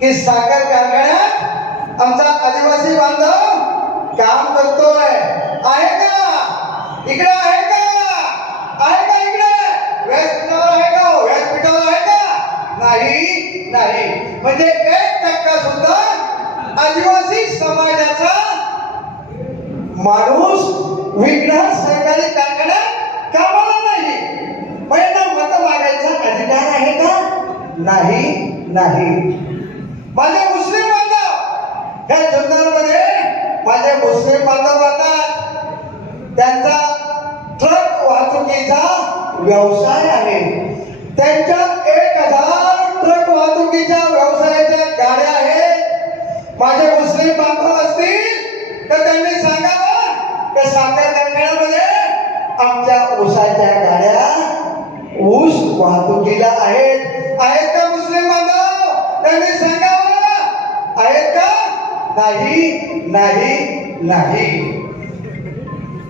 की साखर कारखान्यात आमचा आदिवासी बांधव काम करतोय. आहे का? इकडे आहे का? आहे का इकडे? व्यासपीठावर आहे का हो? व्यासपीठावर आहे का? नाही नाही. म्हणजे एक टक्का सुद्धा आदिवासी समाजाचा माणूस विघ्न सरकारी कारखान्यात कामाला नाही. पण मत मागायचा अधिकार आहे का? नाही नाही. माझे मुस्लिम बांधव! या जंगलमध्ये माझे मुस्लिम बांधव राहतात. त्यांचा ट्रक वाहतुकीचा व्यवसाय आहे. त्यांच्या एक हजार ट्रक वाहतुकीच्या व्यवसायाच्या गाड्या आहेत माझे मुस्लिम बांधव असतील तर त्यांनी सांगावं की साखर कारखान्यामध्ये आमच्या ऊसाच्या गाड्या ऊस वाहतुकीला आहेत आहेत का मुस्लिम बांधव त्यांनी सांगावं आहेत का नाही नाही.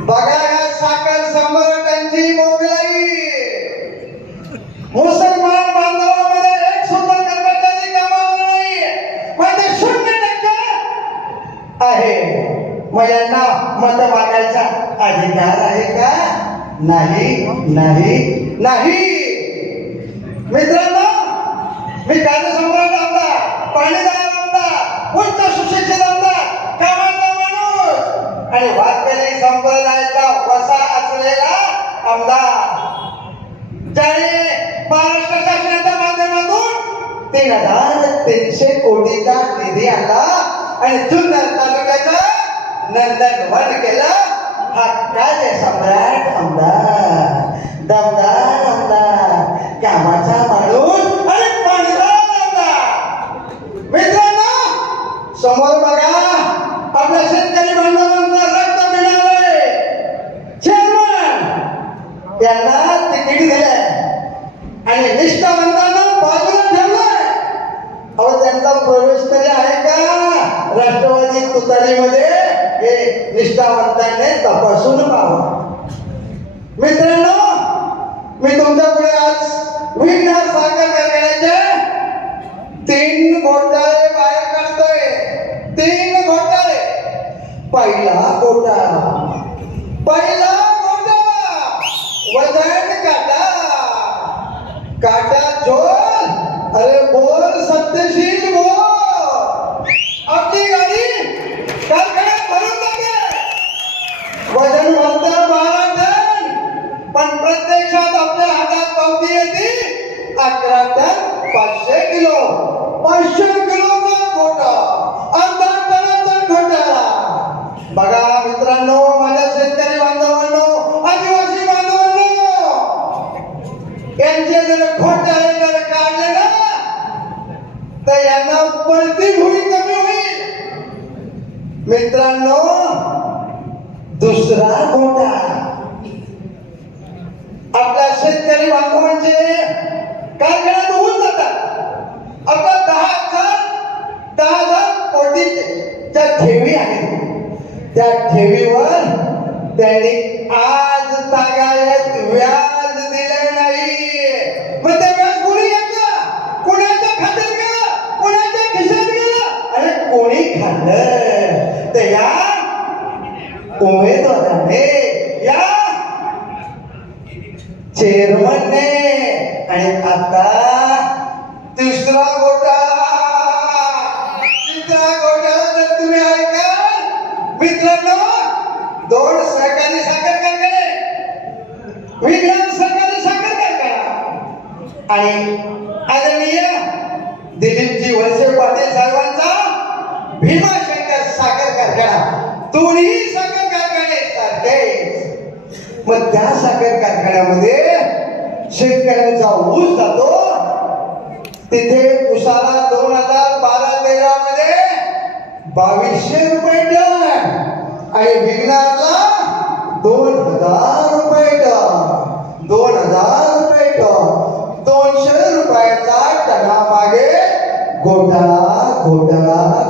बघा या साखर सम्राटांची मोगलाई. मुसलमान बांधवामध्ये एक सुद्धा कर्मचारी कामावर नाही. म्हणजे शून्य टक्के आहे. मग यांना मत मागायचा अधिकार आहे का? नाही नाही नाही. मित्रांनो मी कार्यसम्राट आमदार पाणीदार आमदार उच्च सुशिक्षित आमदार आणि वारकरी संप्रदायाचा वसा असलेला आमदार. ज्याने महाराष्ट्र शासनाच्या माध्यमातून तीन हजार तीनशे कोटीचा निधी आला आणि जुन्नर तालुक्याचा नंदनवन केला. हा काय सम्राट आमदार. दमदार आमदार. कामाचा माणूस आणि पाणीदार आमदार मित्रांनो समोर बघा आपल्या शेतकरी बांधवांचा रक्त मिळालंय चेअरमन यांना तिकीट दिलंय आणि निष्ठावंतांना बाजूला ठेवलंय. अहो त्यांचा प्रवेश तरी आहे का? राष्ट्रवादी तुतारीमध्ये हे निष्ठावंतांनी तपासून पाहावं मित्रांनो मी तुमच्यापुढे आज विघ्न साखर कारखान्याचे तीन घोटाळे बाहेर काढतोय. तीन घोटाळे. पहिला घोटाळा पहिला घोटाळा वजन काटा काटा झोल अरे बोल सत्यशील बोल आपली गाडी कारखान्यात भरून लागेल वजन म्हणतं बारा टन पण प्रत्यक्षात आपल्या हातात पावती येते अकरा टन पाचशे किलो पाचशे किलोचा घोटा अर्धा घोटाळा. बघा मित्रांनो माझ्या शेतकरी बांधवांनो आदिवासी बांधवांनो यांचे जर घोटाळे जर काढले ना तर यांना पळती भुई कमी होईल? मित्रांनो दुसरा घोटाळा. आपल्या शेतकरी बांधवांचे कारखान्यात होऊन जातात. अगं दहा हजार दहा हजार कोटी ज्या ठेवी आहेत त्या ठेवीवर त्यांनी आज तागायत व्याज दिले नाही. मग ते व्याज कोणी घेतलं कोणाच्या खात्यात गेलं कोणाच्या खिशात गेलं अरे कोणी खाल्लं ते या उमेदवाराने या चेअरमनने आणि आता तिसरा घोटाळा तिसरा घोटाळा जर तुम्ही ऐकाल मित्रांनो दोन सहकारी साखर कारखाने. विज्ञान सहकारी साखर कारखाना. आणि आदरणीय दिलीपजी वळसे पाटील साहेबांचा भीमाशंकर साखर कारखाना. दोन्ही साखर कारखाने सारखे मग त्या साखर कारखान्यामध्ये शेतकऱ्यांचा ऊस जातो तिथे उसाला दोन हजार बारा तेरा मध्ये बावीसशे रुपये टन आणि विघ्नाला दोन हजार रुपये टन दोन हजार रुपये टन. दोनशे रुपयाचा टनामागे घोटाळा घोटाळा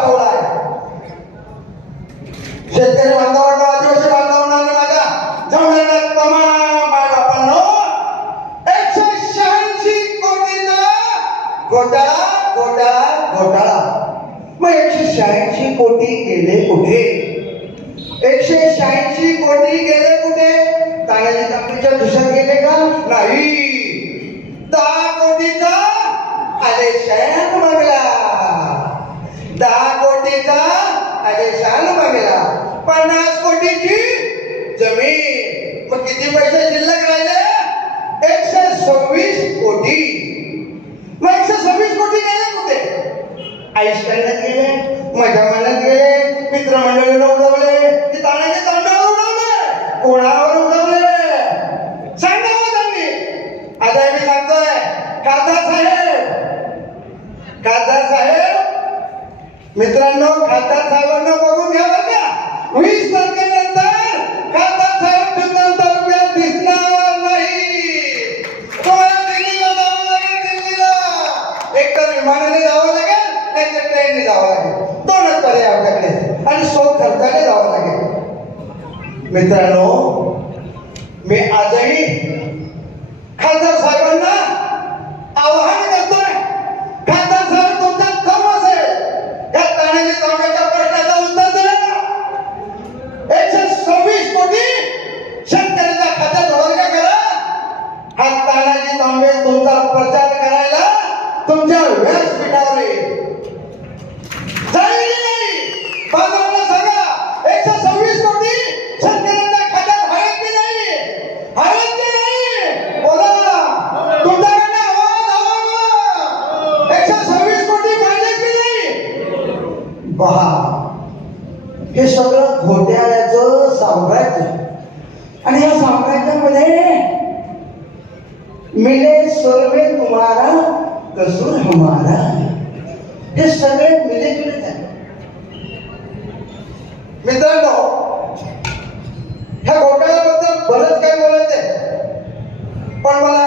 दाखवला आहे शेतकरी बांधवांना आदिवासी बांधवांना माझ्या जमलेल्या तमाम बाळबापांनो एकशे शहाऐंशी कोटीचा घोटाळा घोटाळा घोटाळा. मग एकशे शहाऐंशी कोटी गेले कुठे? एकशे शहाऐंशी कोटी गेले कुठे? तानाजी तांबडीच्या दुसऱ्यात गेले का? नाही. दहा कोटीचा आदेश मागला दहा कोटीचा आलेशान बंगला पन्नास कोटीची जमीन. मग किती पैसे शिल्लक राहिले? एकशे सव्वीस कोटी. मग एकशे सव्वीस कोटी गेले कुठे? आईस्टँडात गेले मजा मारण्यात गेले मित्रमंडळीला उडवले ते तानाचे तांडव उडवले कोणावर उडवले सांगा हो त्यांनी आता मी सांगतोय खासदार साहेब खासदार साहेब मित्रांनो खासदार साहेबांना बघून घ्या का. वीस तारखेनंतर खासदार साहेब जुन्नर तालुक्यात दिसणार नाही. तुम्हाला दिल्लीला जावं लागेल दिल्लीला. एक विमानाने जावं लागेल नाही तर ट्रेनने जावं लागेल. दोनच पर्याय आपल्याकडे आणि सोप खर्चाने जावं लागेल. मित्रांनो मी आजही खासदार साहेबांना आवाहन करतोय खासदार साहेब तुमचा कम असेल या ताण्याची तांब्याच्या प्रश्नाचा उत्तर द्या एकशे सव्वीस कोटी शेतकऱ्याच्या खात्यात वर्ग करा हा तानाजी तांबे तुमचा प्रचार करायला तुमच्या व्यासपीठावर येईल जाईल की नाही बाजाराला सांगा एकशे सव्वीस कोटी शेतकऱ्यांच्या खात्यात आहेत की नाही आहेत की नाही बोला तुमच्याकडनं आवाज आवाज एकशे सव्वीस कोटी पाहिजे की नाही पहा हे सगळं घोट्याळ्याचं साम्राज्य आणि या साम्राज्यामध्ये स्वर में तुम्हारा कसूर हमारा है. हे सगळे मिले जुले झाले मित्रांनो ह्या घोटाळ्याबद्दल बरंच काय बोलायचंय. पण मला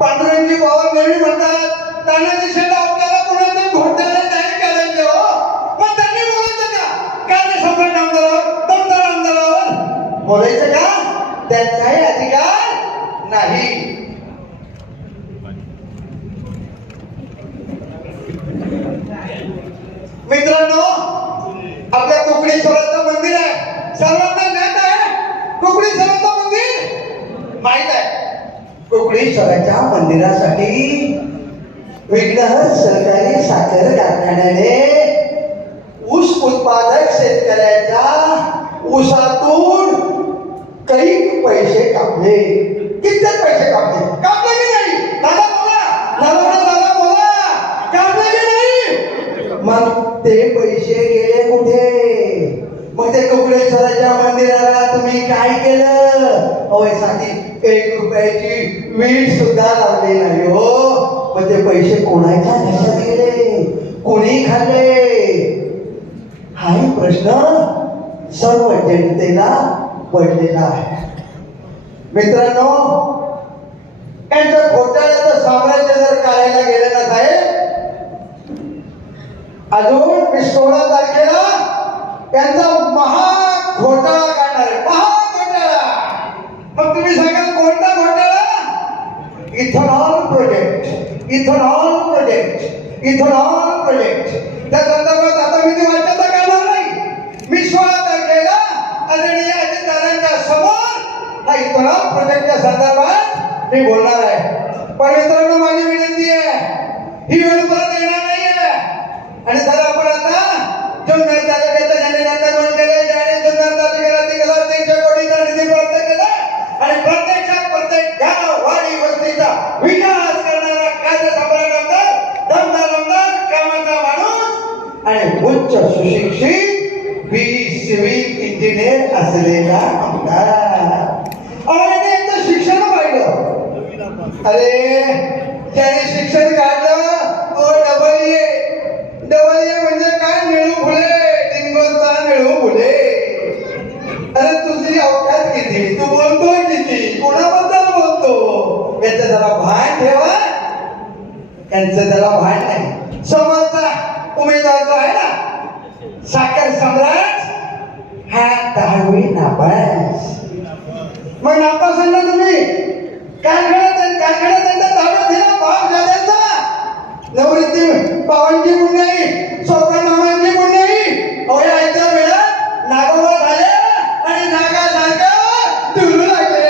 पांडुरंगी बाबा नेहमी म्हणतात त्यांना दिशेला आपल्याला कोणाचे घोटाळे नाही करायचे हो. मग त्यांनी बोलायचं का? काय सम्राट आमदारावर दमदार आमदारावर बोलायचं का? त्यांचाही अधिकार नाही मित्रांनो आपल्या कोकणेश्वराचं मंदिर आहे सर्वांना ज्ञात आहे कोकणेश्वराचं मंदिर माहीत आहे कोकणेश्वराच्या मंदिरासाठी विघ्नहर सहकारी साखर कारखान्याने ऊस उत्पादक शेतकऱ्याच्या ऊसातून काही पैसे कापले. किती पैसे कापले? कापले की नाही. दादा बोला. दादा दादा बोला. कापले की नाही. मग ते पैसे गेले कुठे? मग ते कुकडेश्वराच्या मंदिराला तुम्ही काय केलं? होयसाठी एक रुपयाची वीट सुद्धा लावली नाही हो. मग ते पैसे कोणाच्या घशात गेले? कोणी खाल्ले? हाही प्रश्न सर्व जनतेला पडलेला आहे. मित्रांनो यांचं घोटाळ्याचं साम्राज्य जर काढायला गेलं ना साहेब अजून मी सोळा तारखेला त्यांचा महा घोटाळा काढणार आहे महा घोटाळा. मग तुम्ही सांगाल कोणता घोटाळा? Ethanol project ethanol project ethanol project. त्या संदर्भात आता मी ती वाटत काढणार नाही. मी सोळा तारखेला आदरणीय अजितदादांच्या समोर हा इथेनॉल प्रोजेक्टच्या संदर्भात मी बोलणार आहे. पण मित्रांनो माझी विनंती आहे ही वेळ सुशिक्षित बी सिव्हिल इंजिनियर असलेला आमदार. आणि शिक्षण पाहिलं. अरे त्याने शिक्षण काढलं. तो डबल ए डबल ए म्हणजे काय? मिळू फुले. डिंगोचा मिळू फुले. अरे तुझी अवकाश किती? तू बोलतोय किती? कोणाबद्दल बोलतो? याचं जरा भान ठेवा. यांचं जरा भान हा दहावी नापास मग नापास ना तुम्ही काय घडत आहे काय घडत आहे? तर दहाव्या दिला पाप झाल्याचा नवरीती पावांची गुण नाही स्वप्न मामांची गुण नाही अहो या आयत्या वेळा नागोबा झाले आणि नागा नागा तुरू लागले.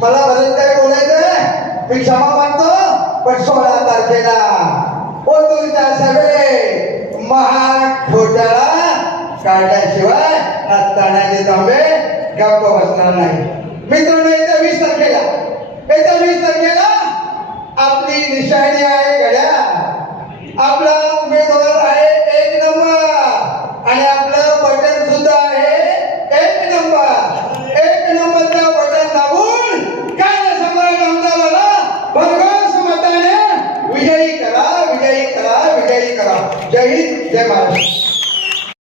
मला बरेच काय बोलायचं मी क्षमा मानतो पण सोळा तारखेला. बोलतो त्या सगळे. महा घोटाळा काढल्याशिवाय ताण्याचे तांबे गप्प बसणार नाही. मित्रांनो येत्या वीस तारखेला येत्या वीस तारखेला आपली निशाणी आहे घड्या आपला उमेदवार आहे एक नंबर आणि आपलं बटन सुद्धा आहे एक नंबर एक नंबरचं बटन दाबून काय सम्राट आमदाराला भरघोस मताने विजयी करा विजयी करा विजयी करा जय हिंद जय महाराष्ट्र